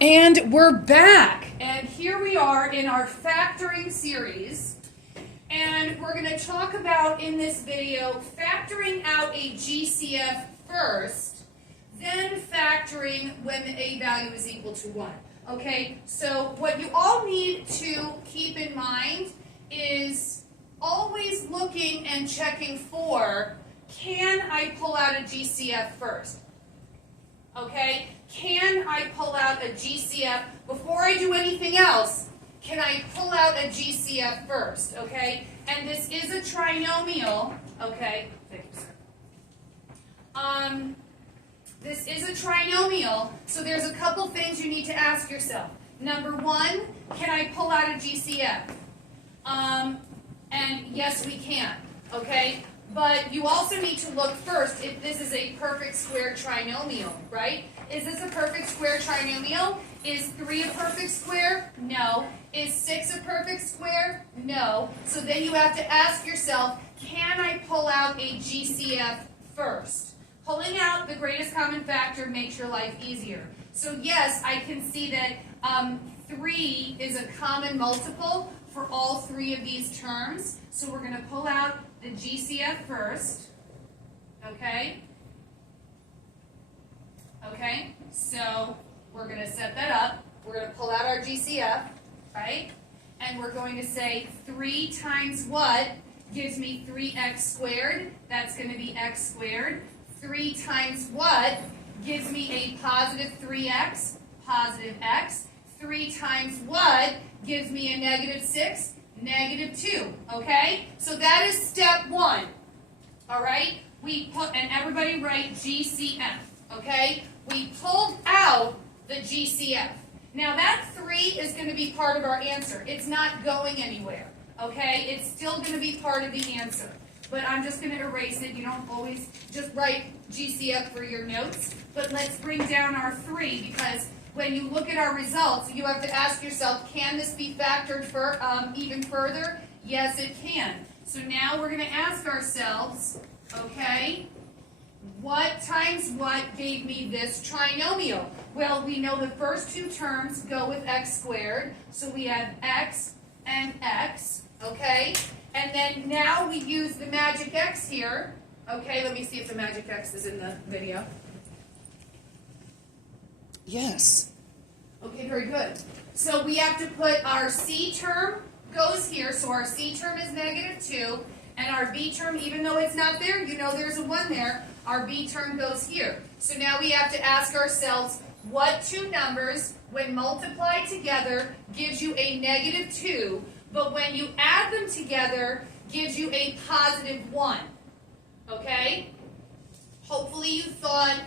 And we're back, and here we are in our factoring series, and we're going to talk about in this video factoring out a GCF first, then factoring when the A value is equal to 1. Okay, so what you all need to keep in mind is always looking and checking for, can I pull out a GCF first? Okay, can I pull out a GCF before I do anything else? Can I pull out a GCF first? Okay, and this is a trinomial. Okay, thank you, sir. This is a trinomial, so there's a couple things you need to ask yourself. Number one, can I pull out a GCF? And yes, we can. Okay. But you also need to look first if this is a perfect square trinomial, right? Is this a perfect square trinomial? Is 3 a perfect square? No. Is 6 a perfect square? No. So then you have to ask yourself, can I pull out a GCF first? Pulling out the greatest common factor makes your life easier. So yes, I can see that 3 is a common multiple for all 3 of these terms. So we're going to pull out the GCF first, okay? Okay, so we're going to set that up. We're going to pull out our GCF, right? And we're going to say 3 times what gives me 3x squared? That's going to be x squared. 3 times what gives me a positive 3x? Positive x. 3 times what gives me a negative 6? Negative 2, okay? So that is step 1, all right? We put, and everybody write GCF, okay? We pulled out the GCF. Now that 3 is going to be part of our answer. It's not going anywhere, okay? It's still going to be part of the answer. But I'm just going to erase it. You don't always just write GCF for your notes. But let's bring down our 3 because when you look at our results, you have to ask yourself, can this be factored for even further? Yes, it can. So now we're going to ask ourselves, okay, what times what gave me this trinomial? Well, we know the first 2 terms go with x squared, so we have x and x, okay? And then now we use the magic x here. Okay, let me see if the magic x is in the video. Yes. Okay, very good. So we have to put our C term goes here. So our C term is negative 2. And our B term, even though it's not there, you know there's a 1 there. Our B term goes here. So now we have to ask ourselves, what 2 numbers, when multiplied together, gives you a negative 2, but when you add them together, gives you a positive 1? Okay? Hopefully you thought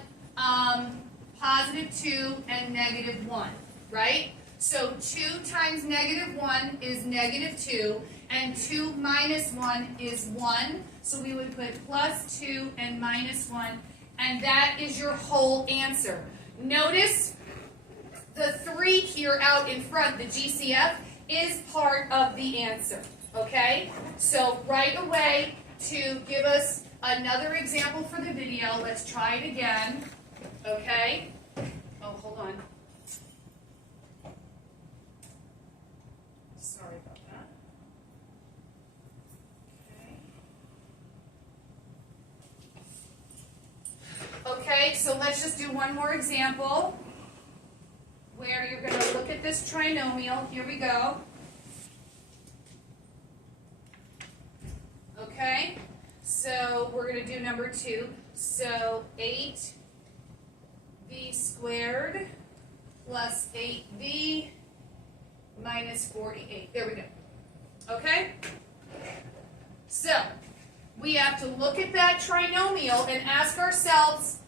positive 2 and negative 1, right? So 2 times negative 1 is negative 2, and 2 minus 1 is 1. So we would put plus 2 and minus 1, and that is your whole answer. Notice the 3 here out in front, the GCF, is part of the answer, okay? So right away, to give us another example for the video, let's try it again. Okay? Oh, hold on. Sorry about that. Okay. Okay, so let's just do one more example where you're going to look at this trinomial. Here we go. Okay? So we're going to do number 2. So 8b squared plus 8b minus 48. There we go. Okay? So we have to look at that trinomial and ask ourselves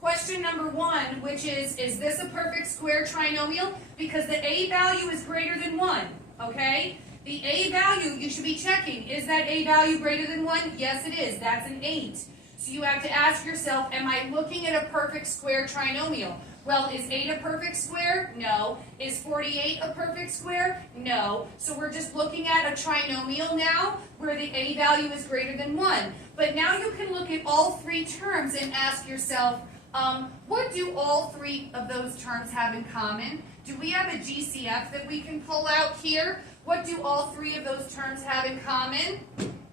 question number 1, which is this a perfect square trinomial? Because the a value is greater than 1. Okay? The a value, you should be checking, is that a value greater than 1? Yes, it is. That's an 8. So you have to ask yourself, am I looking at a perfect square trinomial? Well, is 8 a perfect square? No. Is 48 a perfect square? No. So we're just looking at a trinomial now where the a value is greater than 1. But now you can look at all 3 terms and ask yourself, What do all three of those terms have in common? Do we have a GCF that we can pull out here? What do all three of those terms have in common?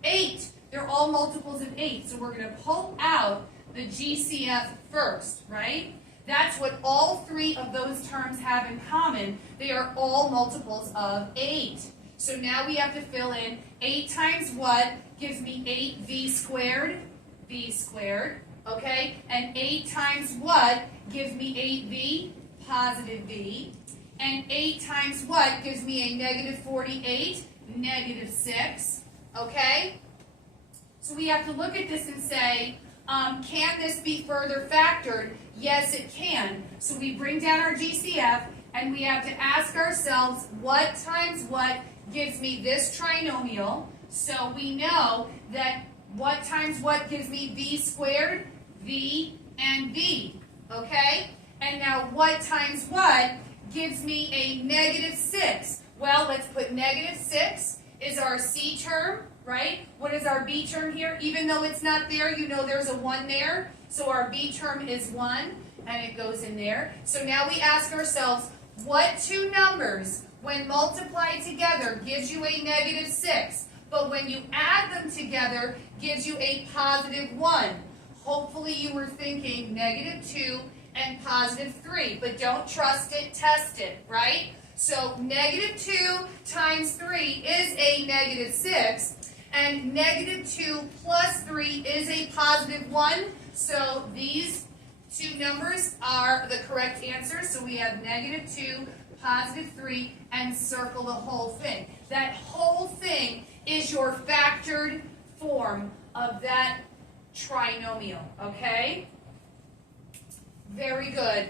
8. They're all multiples of 8. So we're going to pull out the GCF first, right? That's what all three of those terms have in common. They are all multiples of 8. So now we have to fill in 8 times what gives me 8v squared? V squared, okay? And 8 times what gives me 8v? Positive v. And 8 times what gives me a negative 48? Negative 6, okay? So we have to look at this and say, can this be further factored? Yes, it can. So we bring down our GCF, and we have to ask ourselves, what times what gives me this trinomial? So we know that what times what gives me v squared? V and v, okay? And now what times what gives me a negative 6? Well, let's put negative 6 is our C term, right? What is our B term here? Even though it's not there, you know there's a 1 there. So our B term is 1, and it goes in there. So now we ask ourselves, what two numbers, when multiplied together, gives you a negative 6, but when you add them together, gives you a positive 1? Hopefully you were thinking negative 2 and positive 3, but don't trust it, test it, right? So negative 2 times 3 is a negative 6, and negative 2 plus 3 is a positive 1. So these two numbers are the correct answer. So we have negative 2, positive 3, and circle the whole thing. That whole thing is your factored form of that trinomial, okay? Very good.